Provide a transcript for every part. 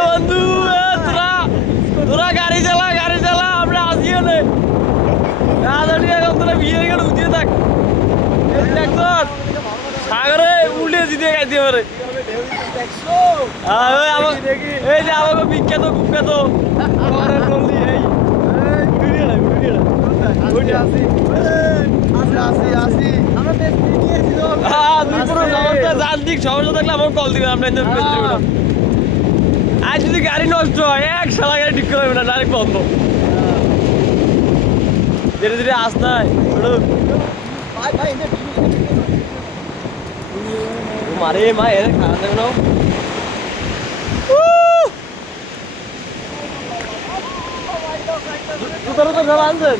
বন্ধু তোরা তোরা গাড়ি চালা আমরা আসিও নে এখন তোরা বিয়ে গেলে উঠিয়ে থাক সাগরে উল্টে জিতে গাইতে পারে এই যে আমাকে বিখ্যাত কুখ্যাত যান্ত্রিক সমস্যা থাকলে আমার কল দিবে আমরা আর যদি গাড়ি নষ্ট হয় এক সালা গাড়ি ঠিক করবে না ডাইরেক্ট বন্ধ ধীরে ধীরে আস নাই মারে মা এর খাওয়া দেবে না তো সব আনছেন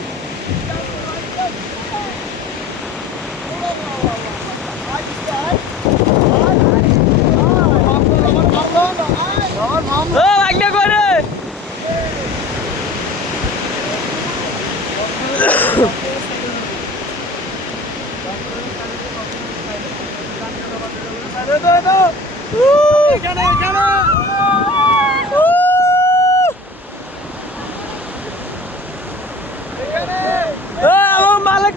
মালিক